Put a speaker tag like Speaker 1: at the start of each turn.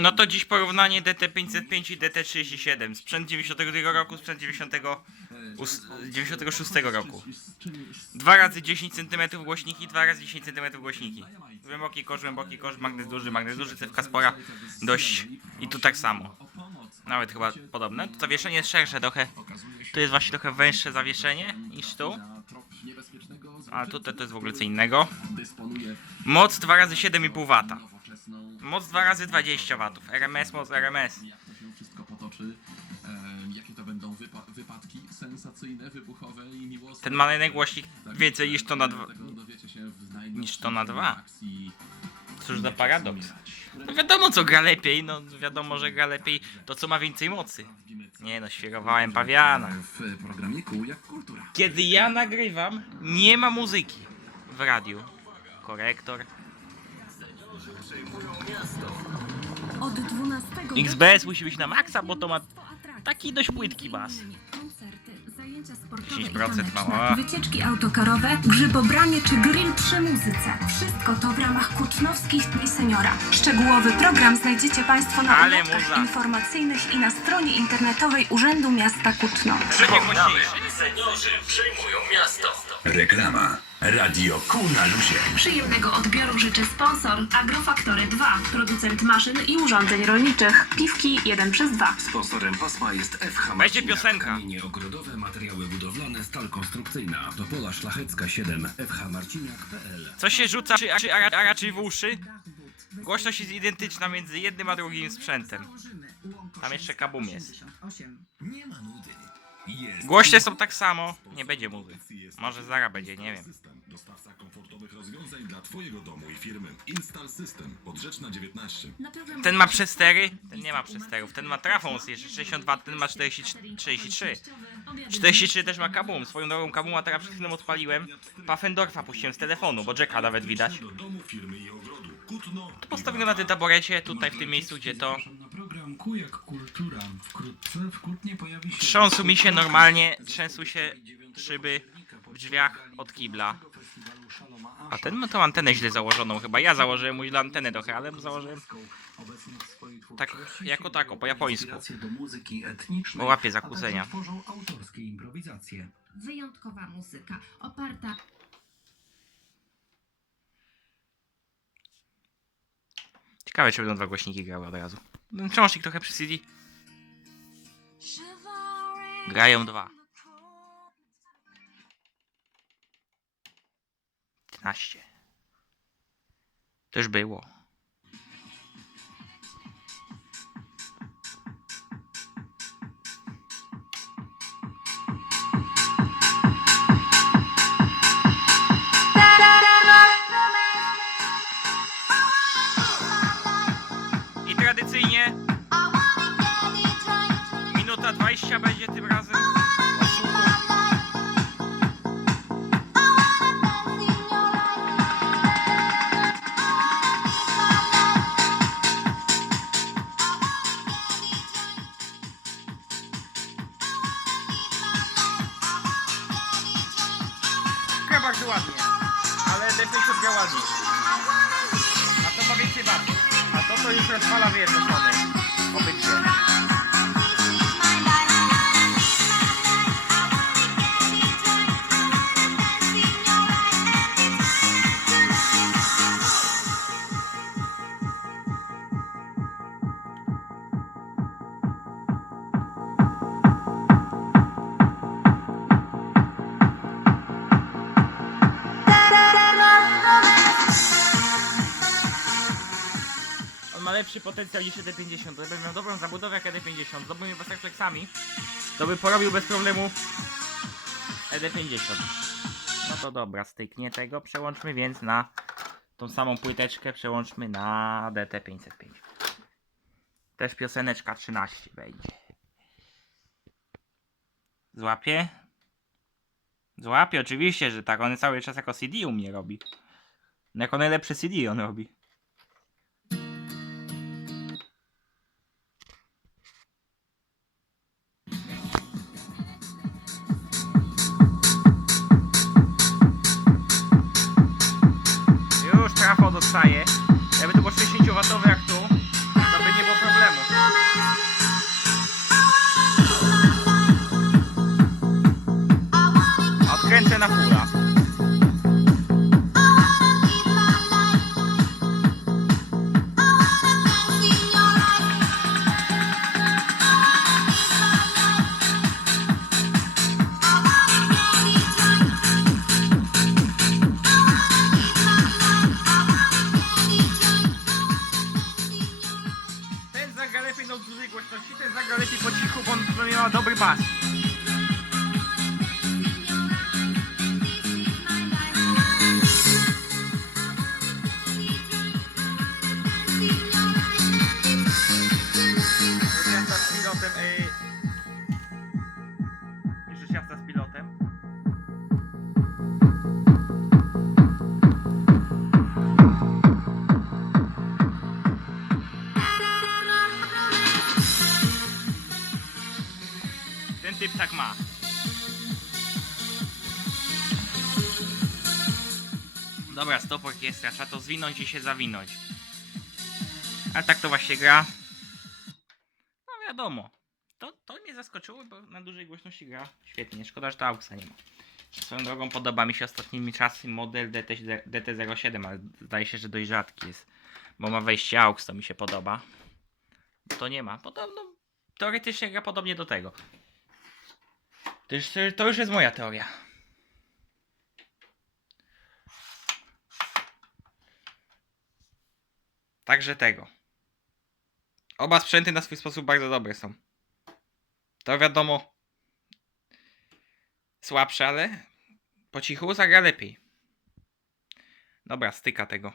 Speaker 1: No to dziś porównanie DT505 i DT37. Sprzęt 92 roku, sprzęt 90, us- 96 roku. 2 razy 10 cm głośniki, 2 razy 10 cm głośniki. Głęboki kosz, głęboki kosz, magnes duży, magnes duży, cewka spora, dość. I tu tak samo. Nawet chyba podobne. To zawieszenie jest szersze trochę. Tu jest właśnie trochę węższe zawieszenie niż tu. A tutaj to jest w ogóle co innego. Moc 2 razy 7,5 W. Moc 2 razy 20 W. RMS, moc RMS.
Speaker 2: jak to się wszystko potoczy, jakie to będą wypa- wypadki sensacyjne, wybuchowe i miłosne.
Speaker 1: Ten ma jeden głośnik więcej niż to na dwa.
Speaker 2: Tego dowiecie się w
Speaker 1: niż to na dwa.
Speaker 2: akcji
Speaker 1: Cóż za paradoks. No wiadomo co gra lepiej, no wiadomo, że gra lepiej to co ma więcej mocy. Nie no, świrowałem pawiana.
Speaker 2: w programiku jak kultura.
Speaker 1: Kiedy ja nagrywam, nie ma muzyki w radiu. Korektor.
Speaker 3: Od 12
Speaker 1: XBS musi być na maksa, bo to ma taki dość płytki bas.
Speaker 3: Koncerty, zajęcia sportowe
Speaker 1: 10%
Speaker 3: i taneczne,
Speaker 1: mała.
Speaker 3: wycieczki autokarowe, grzybobranie czy grill przy muzyce. Wszystko to w ramach Kucznowskich Dni Seniora. Szczegółowy program znajdziecie Państwo na
Speaker 1: Ale
Speaker 3: ulotkach informacyjnych i na stronie internetowej Urzędu Miasta Kuczno.
Speaker 1: Głośniejszy.
Speaker 4: Seniorzy przejmują miasto.
Speaker 5: Reklama. Radio Ku na luzie.
Speaker 3: Przyjemnego odbioru życzy sponsor Agrofaktory 2, producent maszyn i urządzeń rolniczych. Piwki 1 przez 2.
Speaker 4: Sponsorem pasma jest FH
Speaker 1: Będzie piosenka.
Speaker 4: Kamienie ogrodowe, materiały budowlane, stal konstrukcyjna. Topola Szlachecka 7. fhmarciniak.pl
Speaker 1: Co się rzuca, czy, czy, a, a raczej w uszy? Głośność jest identyczna między jednym a drugim sprzętem. Tam jeszcze kabum jest.
Speaker 5: Nie ma nudy. Jest
Speaker 1: Głoście są tak samo. Nie będzie muzy. Może zaraz będzie, nie wiem.
Speaker 6: Dostawca komfortowych rozwiązań dla Twojego domu i firmy. Install System. Podrzeczna 19.
Speaker 1: Ten ma przestery, ten nie ma przesterów. Ten ma trafons jeszcze 62, ten ma 40, 43. 43 też ma kabum. Swoją drogą kabuma teraz przed chwilą odpaliłem. Pfaffendorfa puściłem z telefonu, bo Jacka nawet widać. To postawiłem na tym taborecie, tutaj w tym miejscu, gdzie to
Speaker 7: Na program Ku jak kultura. Wkrótce w Kutnie pojawi się...
Speaker 1: trząsł mi się normalnie, trzęsły się szyby w drzwiach od kibla. A ten ma tą antenę źle założoną chyba. Ja założyłem mu źle antenę trochę, ale założyłem tak jako tako, po japońsku. Bo łapie zakłócenia.
Speaker 3: Wyjątkowa muzyka, oparta
Speaker 1: Ciekawe, czy będą dwa głośniki grały od razu. Ten Przełącznik trochę przy CD. Grają dwa. 15. To już było. 20 będzie tym razem. Gra bardzo ładnie, ale D50 gra ładnie. A to więcej basu. A to to już rozpala w jedną stronę. Lepszy potencjał niż ED50. Gdyby miał dobrą zabudowę jak ED50, z dobrymi refleksami, to by porobił bez problemu ED50. No to dobra, styknie tego. Przełączmy więc na tą samą płyteczkę, przełączmy na DT505. Też pioseneczka 13 będzie. Złapie? Złapie, oczywiście, że tak. On cały czas jako CD u mnie robi. Jako najlepszy CD on robi. Dostaje. Jakby to było 60 watowe jak tu. zagra lepiej po cichu, bo on bo miała dobry bas. Już Dobra, stop orkiestra, trzeba to zwinąć i się zawinąć. A tak to właśnie gra. No wiadomo. To, to mnie zaskoczyło, bo na dużej głośności gra świetnie. Szkoda, że to AUXa nie ma. Swoją drogą podoba mi się ostatnimi czasy model DT, DT07, ale zdaje się, że dość rzadki jest. Bo ma wejście AUX, to mi się podoba. To nie ma. Podobno teoretycznie gra podobnie do tego. To już, to już jest moja teoria. Także tego. Oba sprzęty na swój sposób bardzo dobre są. To wiadomo. Słabsze, ale po cichu zagra lepiej. Dobra, styka tego.